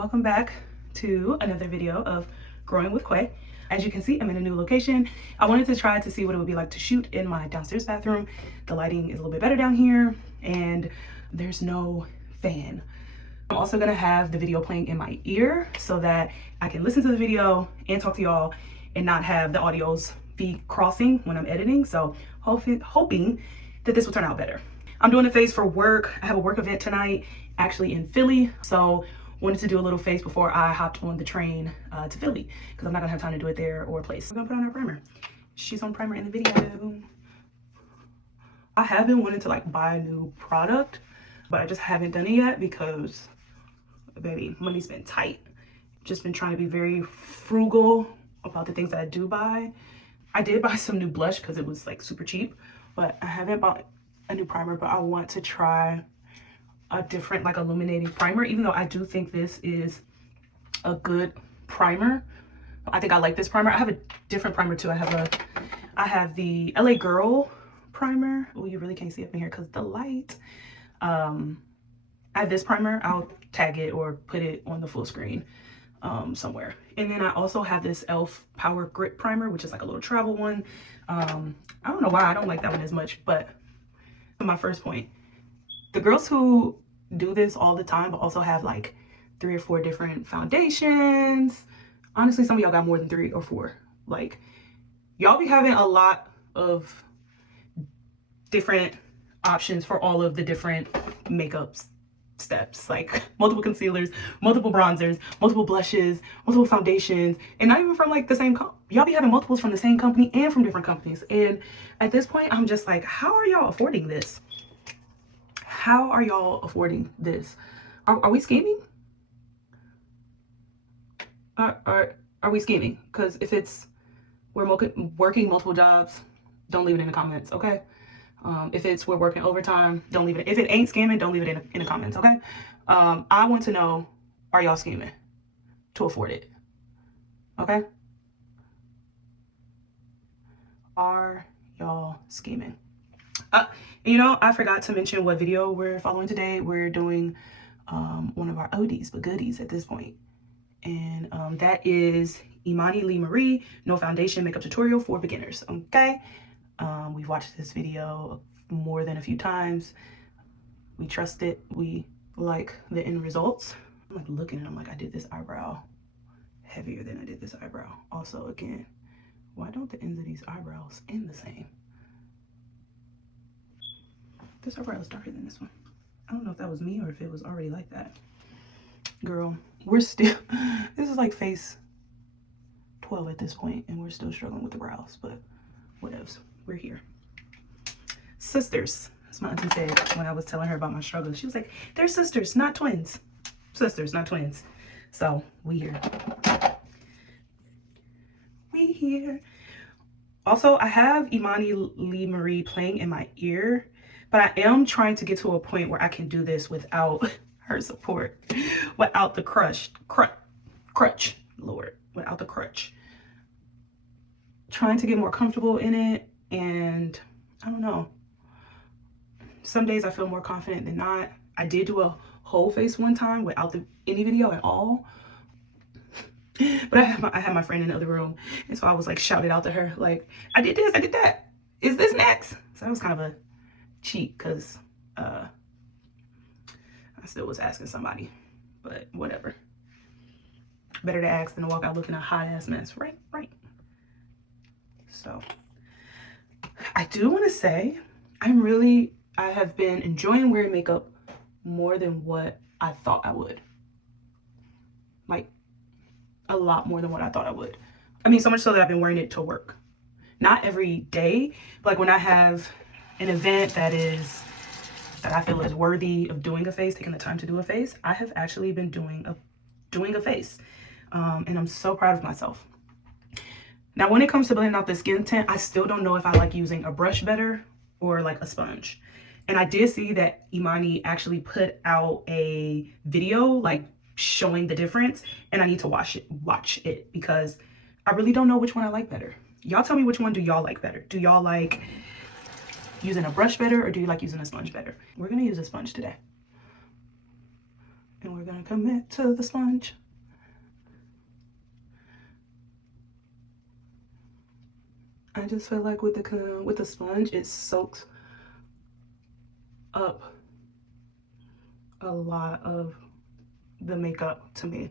welcome back to another video of Growing with Quay. As you can see, I'm in a new location. I wanted to try to see what it would be like to shoot in my downstairs bathroom. The lighting is a little bit better down here and there's no fan. I'm also gonna have the video playing in my ear so that I can listen to the video and talk to y'all and not have the audios be crossing when I'm editing. So hoping that this will turn out better. I'm doing a face for work. I have a work event tonight, actually in Philly. So wanted to do a little face before I hopped on the train to Philly because I'm not gonna have time to do it there or a place. We're gonna put on our primer. She's on primer in the video. I have been wanting to like buy a new product, but I just haven't done it yet because, baby, money's been tight. Just been trying to be very frugal about the things that I do buy. I did buy some new blush because it was like super cheap, but I haven't bought a new primer. But I want to try a different like illuminating primer, even though I do think this is a good primer. I think I like this primer. I have a different primer too. I have the LA Girl primer. Oh, you really can't see up in here because the light. I have this primer. I'll tag it or put it on the full screen somewhere. And then I also have this e.l.f. Power Grip primer, which is like a little travel one. I don't know why I don't like that one as much, but my first point, the girls who do this all the time but also have like 3 or 4 different foundations, honestly some of y'all got more than 3 or 4. Like y'all be having a lot of different options for all of the different makeups steps, like multiple concealers, multiple bronzers, multiple blushes, multiple foundations, and not even from like the same y'all be having multiples from the same company and from different companies. And at this point I'm just like, how are y'all affording this? How are y'all affording this? Are we scheming? Are we scheming? Because if it's we're working multiple jobs, don't leave it in the comments, okay? If it's we're working overtime, don't leave it. If it ain't scamming, don't leave it in the comments, okay? I want to know, are y'all scheming to afford it? Okay? Are y'all scheming? You know, I forgot to mention what video we're following today. We're doing one of our oldies but goodies at this point. And that is Imani Lee Marie No Foundation Makeup Tutorial for Beginners, okay? We've watched this video more than a few times. We trust it. We like the end results. I'm like looking and I'm like, I did this eyebrow heavier than I did this eyebrow. Also, again, why don't the ends of these eyebrows end the same? This eyebrow is darker than this one. I don't know if that was me or if it was already like that. Girl, we're still, this is like face 12 at this point and we're still struggling with the brows, but whatevs. We're here. Sisters, as my auntie said when I was telling her about my struggles. She was like, they're sisters, not twins. Sisters, not twins. So we here. We here. Also, I have Imani Lee Marie playing in my ear, but I am trying to get to a point where I can do this without her support, without the crutch, Lord, without the crutch. Trying to get more comfortable in it. And I don't know, some days I feel more confident than not. I did do a whole face one time without any video at all, but I had my friend in the other room, and so I was like shouted out to her like, I did this, I did that, is this next? So that was kind of a cheat because I still was asking somebody, but whatever. Better to ask than to walk out looking a hot ass mess, right? So I do want to say I have been enjoying wearing makeup more than what I thought I would. Like a lot more than what I thought I would. I mean, so much so that I've been wearing it to work. Not every day, but like when I have an event that I feel is worthy of doing a face, taking the time to do a face, I have actually been doing a face. And I'm so proud of myself. Now, when it comes to blending out the skin tint, I still don't know if I like using a brush better or like a sponge. And I did see that Imani actually put out a video like showing the difference, and I need to watch it because I really don't know which one I like better. Y'all tell me, which one do y'all like better? Do y'all like using a brush better or do you like using a sponge better? We're gonna use a sponge today. And we're gonna commit to the sponge. I just feel like with the sponge, it soaks up a lot of the makeup to me.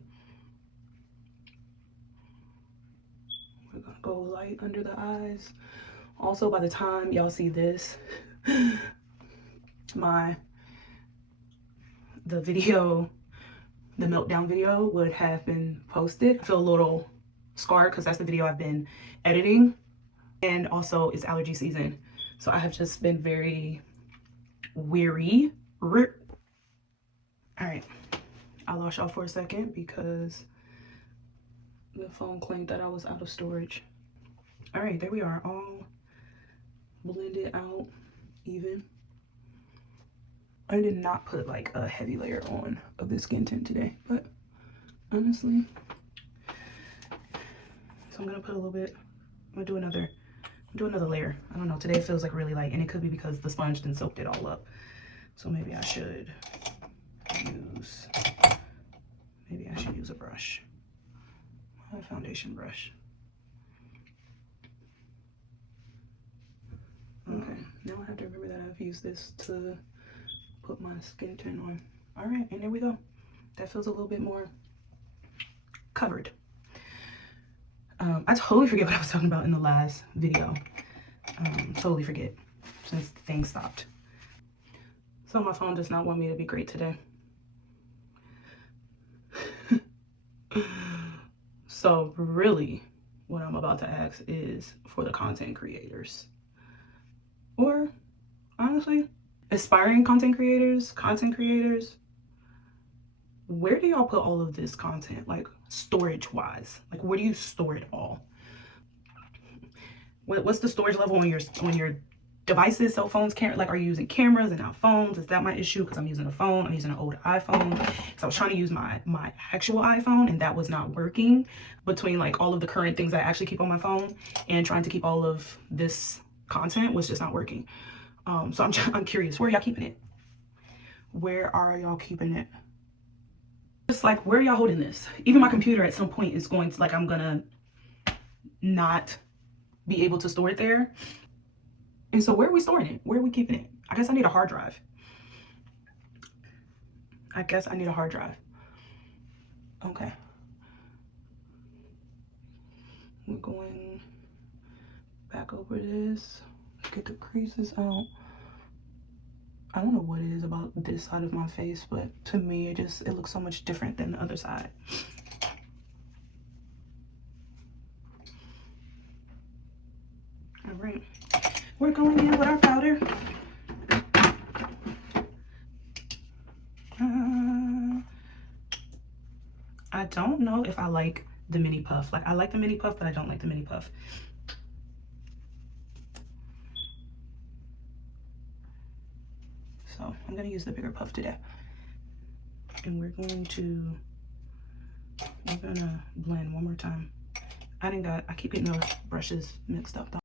We're gonna go light under the eyes. Also, by the time y'all see this, the video, the meltdown video would have been posted. I feel a little scarred because that's the video I've been editing, and also it's allergy season, so I have just been very weary. All right, I lost y'all for a second because the phone claimed that I was out of storage. All right, there we are, all blended out even. I did not put like a heavy layer on of this skin tint today, but honestly, so I'm gonna put a little bit. I'm gonna do another layer. I don't know, today feels like really light, and it could be because the sponge then soaked it all up. So maybe I should use a brush, a foundation brush. Okay, now I have to remember that I've used this to put my skin tint on. All right, and there we go. That feels a little bit more covered. I totally forget what I was talking about in the last video. Totally forget since things stopped. So my phone does not want me to be great today. So really what I'm about to ask is for the content creators, or honestly, aspiring content creators, where do y'all put all of this content, like storage wise? Like, where do you store it all? What's the storage level on your devices? Cell phones, like, are you using cameras and not phones? Is that my issue? Because I'm using a phone. I'm using an old iPhone. So I was trying to use my actual iPhone, and that was not working. Between like all of the current things I actually keep on my phone and trying to keep all of this content was just not working. So I'm curious, where are y'all keeping it? Where are y'all keeping it? Just like, where are y'all holding this? Even my computer at some point is going to, like, I'm gonna not be able to store it there. And so where are we storing it? Where are we keeping it? I guess I need a hard drive. Okay. We're going back over this. Get the creases out. I don't know what it is about this side of my face, but to me, it looks so much different than the other side. All right, we're going in with our powder. I don't know if I like the mini puff. Like, I like the mini puff, but I don't like the mini puff. So I'm gonna use the bigger puff today. And we're gonna blend one more time. I keep getting those brushes mixed up though.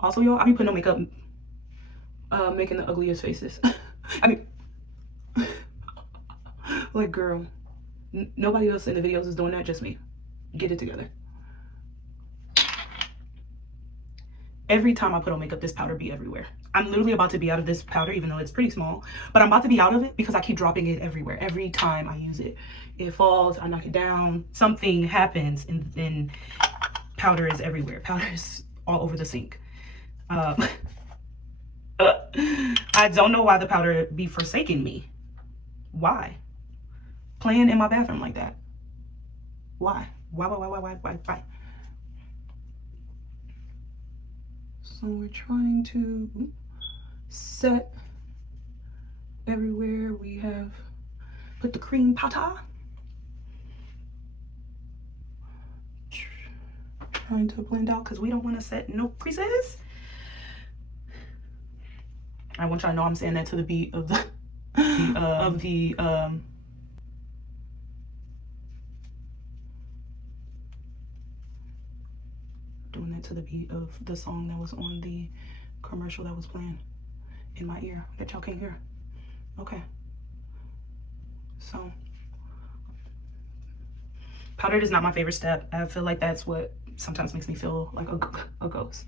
Also, y'all, I be putting on makeup, making the ugliest faces. I mean, like, girl, nobody else in the videos is doing that, just me. Get it together. Every time I put on makeup, this powder be everywhere. I'm literally about to be out of this powder, even though it's pretty small, but I'm about to be out of it because I keep dropping it everywhere. Every time I use it, it falls, I knock it down, something happens, and then powder is everywhere. Powder is all over the sink. I don't know why the powder be forsaking me. Why? Playing in my bathroom like that. Why? Why? So we're trying to set everywhere we have put the cream powder. Trying to blend out because we don't want to set no creases. I want y'all to know I'm saying that to the beat of the doing that to the beat of the song that was on the commercial that was playing in my ear that y'all can't hear. Okay. So powdered is not my favorite step. I feel like that's what sometimes makes me feel like a ghost.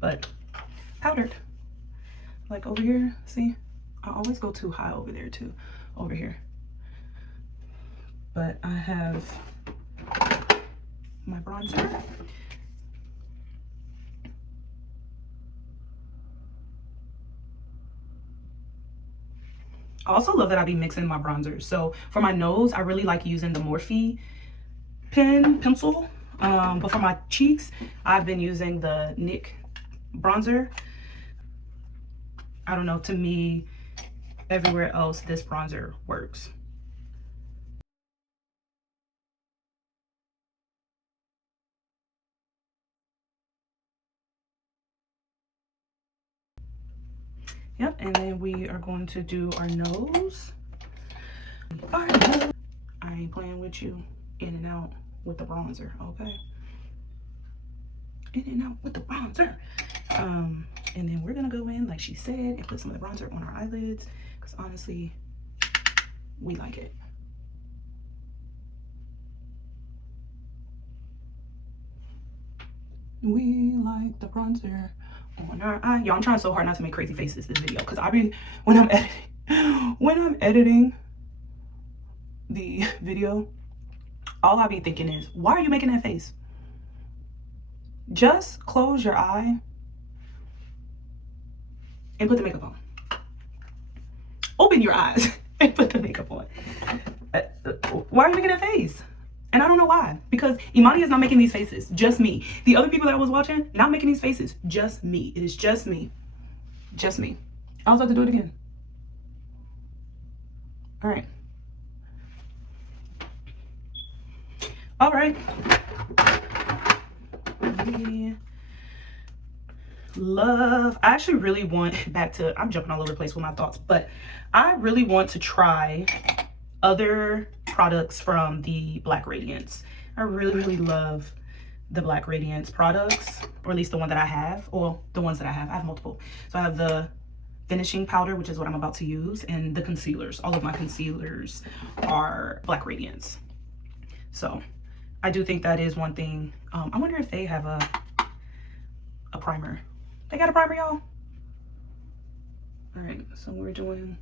But powdered, like over here, see, I always go too high over there too, over here. But I have my bronzer. I also love that I be mixing my bronzers. So for my nose, I really like using the Morphe pencil. But for my cheeks, I've been using the NYX bronzer. I don't know, to me, everywhere else, this bronzer works. Yep, and then we are going to do our nose. I ain't playing with you. In and out with the bronzer, okay? In and out with the bronzer. And then we're gonna go in, like she said, and put some of the bronzer on our eyelids, because honestly, we like it. We like the bronzer on our eye. Y'all, I'm trying so hard not to make crazy faces this video, because I be, when I'm editing the video, all I be thinking is, why are you making that face? Just close your eye and put the makeup on. Open your eyes and put the makeup on. Why are you making that face? And I don't know why, because Imani is not making these faces, just me. The other people that I was watching, not making these faces, just me. It is just me. Just me. I also have to do it again. All right. All right. Love, I actually really want, back to, I'm jumping all over the place with my thoughts, but I really want to try other products from the Black Radiance. I really love the Black Radiance products, or at least the one that I have, or the ones that I have multiple. So I have the finishing powder, which is what I'm about to use, and the concealers. All of my concealers are Black Radiance. So I do think that is one thing. I wonder if they have a primer. They got a primer, y'all? All right, so we're doing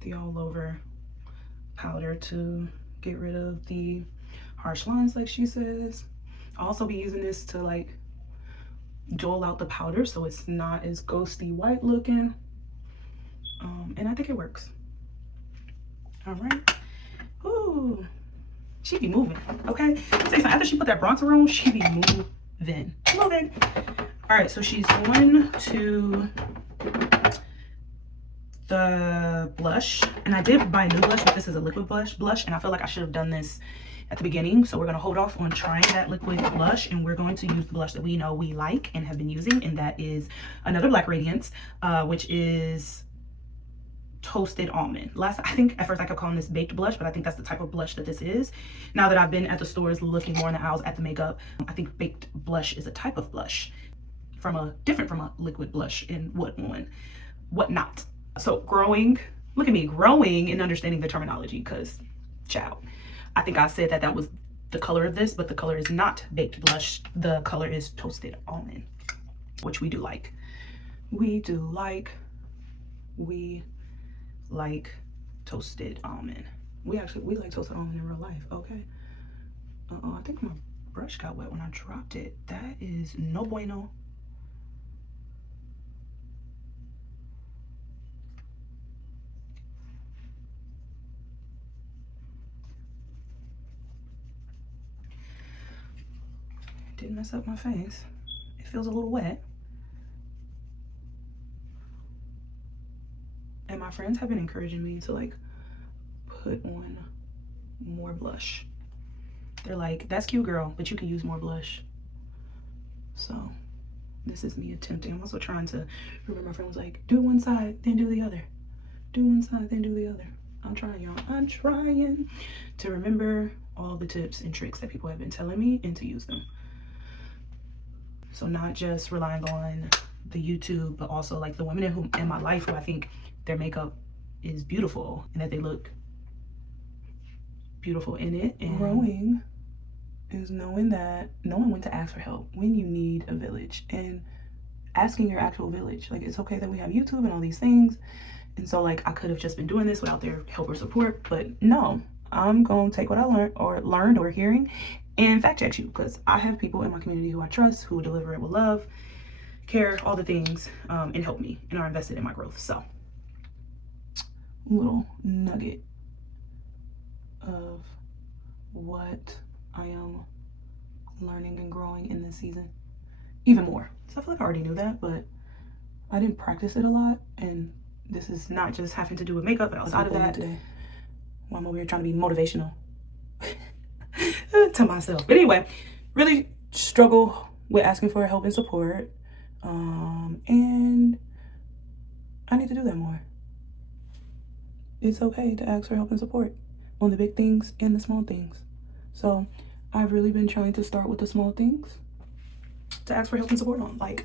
the all over powder to get rid of the harsh lines, like she says. I'll also be using this to like dull out the powder so it's not as ghosty white looking. And I think it works. All right. Ooh, she be moving, okay? After she put that bronzer on, she be moving. All right, so she's going to the blush, and I did buy a new blush, but this is a liquid blush, and I feel like I should have done this at the beginning. So we're gonna hold off on trying that liquid blush, and we're going to use the blush that we know we like and have been using, and that is another Black Radiance, which is Toasted Almond. I think at first I kept calling this baked blush, but I think that's the type of blush that this is. Now that I've been at the stores looking more in the aisles at the makeup, I think baked blush is a type of blush different from a liquid blush and whatnot. So growing, look at me growing and understanding the terminology, because child, I think I said that was the color of this, but the color is not baked blush. The color is Toasted Almond, which we do like. We like toasted almond. We like toasted almond in real life, okay? I think my brush got wet when I dropped it. That is no bueno. Didn't mess up my face. It feels a little wet. And my friends have been encouraging me to like put on more blush. They're like, that's cute, girl, but you can use more blush. So this is me attempting. I'm also trying to remember. My friend was like, do one side, then do the other. Do one side, then do the other. I'm trying, y'all. I'm trying to remember all the tips and tricks that people have been telling me and to use them. So not just relying on the YouTube, but also like the women in my life who I think their makeup is beautiful and that they look beautiful in it. And growing is knowing when to ask for help, when you need a village, and asking your actual village. Like, it's okay that we have YouTube and all these things, and so like I could have just been doing this without their help or support, but no, I'm gonna take what I learned or hearing and fact check you, because I have people in my community who I trust, who deliver it with love, care, all the things, and help me and are invested in my growth. So, little nugget of what I am learning and growing in this season, even more. So I feel like I already knew that, but I didn't practice it a lot, and this is not just having to do with makeup, but outside of that today. Well, I'm over here trying to be motivational to myself. But anyway, really struggle with asking for help and support, and I need to do that more. It's okay to ask for help and support on the big things and the small things. So I've really been trying to start with the small things to ask for help and support on. Like,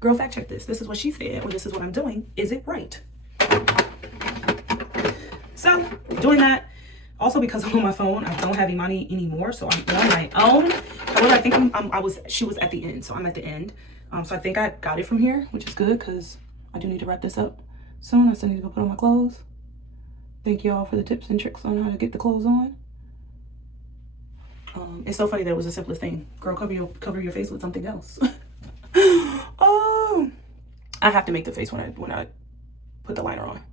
girl, fact check this. This is what she said, or this is what I'm doing. Is it right? So doing that. Also, because I'm on my phone, I don't have Imani anymore, so I'm on my own. However, I think she was at the end, so I'm at the end. So I think I got it from here, which is good, because I do need to wrap this up soon. I still need to go put on my clothes. Thank y'all for the tips and tricks on how to get the clothes on. It's so funny that it was the simplest thing. Girl, cover your face with something else. Oh, I have to make the face when I put the liner on.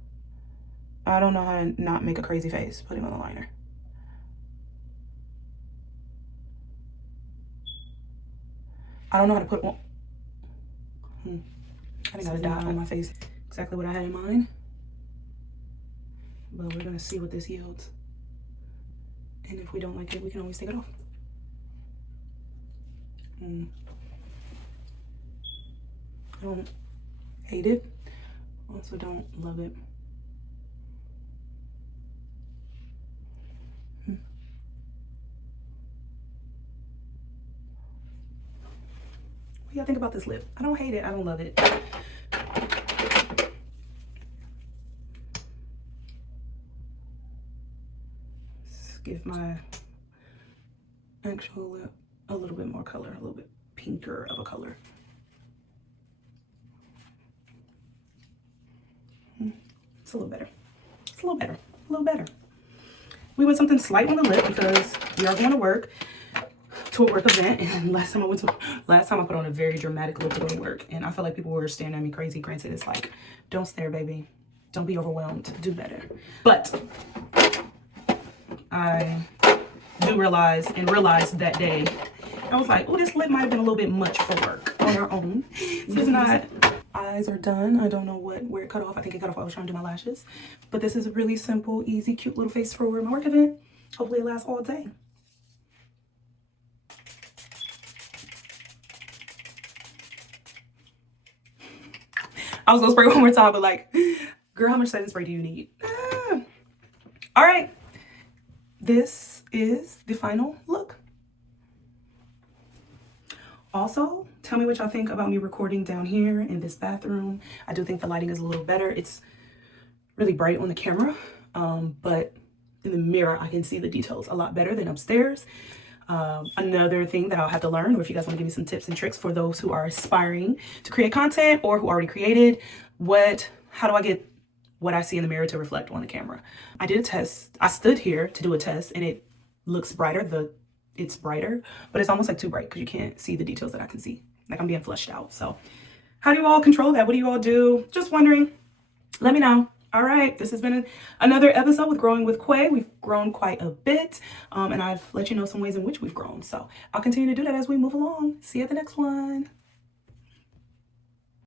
I don't know how to not make a crazy face putting on the liner. I don't know how to put one. I think I got a dot on my face. Exactly what I had in mind. But we're gonna see what this yields. And if we don't like it, we can always take it off. I don't hate it. Also don't love it. What do y'all think about this lip? I don't hate it. I don't love it. Let's give my actual lip a little bit more color, a little bit pinker of a color. It's a little better. It's a little better. A little better. We went something slight on the lip because we are going to work, to a work event, and last time I put on a very dramatic lip to go to work, and I felt like people were staring at me crazy. Granted, it's like, don't stare, baby. Don't be overwhelmed. Do better. But I do realize that day, I was like, oh, this lip might have been a little bit much for work on our own. This is not. Eyes are done. I don't know where it cut off. I think it cut off while I was trying to do my lashes. But this is a really simple, easy, cute little face for my work event. Hopefully it lasts all day. I was gonna spray one more time, but like, girl, how much setting spray do you need? All right, this is the final look. Also, tell me what y'all think about me recording down here in this bathroom. I do think the lighting is a little better. It's really bright on the camera, but in the mirror, I can see the details a lot better than upstairs. Another thing that I'll have to learn, or if you guys want to give me some tips and tricks for those who are aspiring to create content or who already created, how do I get what I see in the mirror to reflect on the camera? I did a test. I stood here to do a test, and it looks brighter. It's brighter, but it's almost like too bright because you can't see the details that I can see. Like I'm being fleshed out. So how do you all control that? What do you all do? Just wondering. Let me know. All right, this has been another episode with Growing with Quay. We've grown quite a bit, and I've let you know some ways in which we've grown. So I'll continue to do that as we move along. See you at the next one.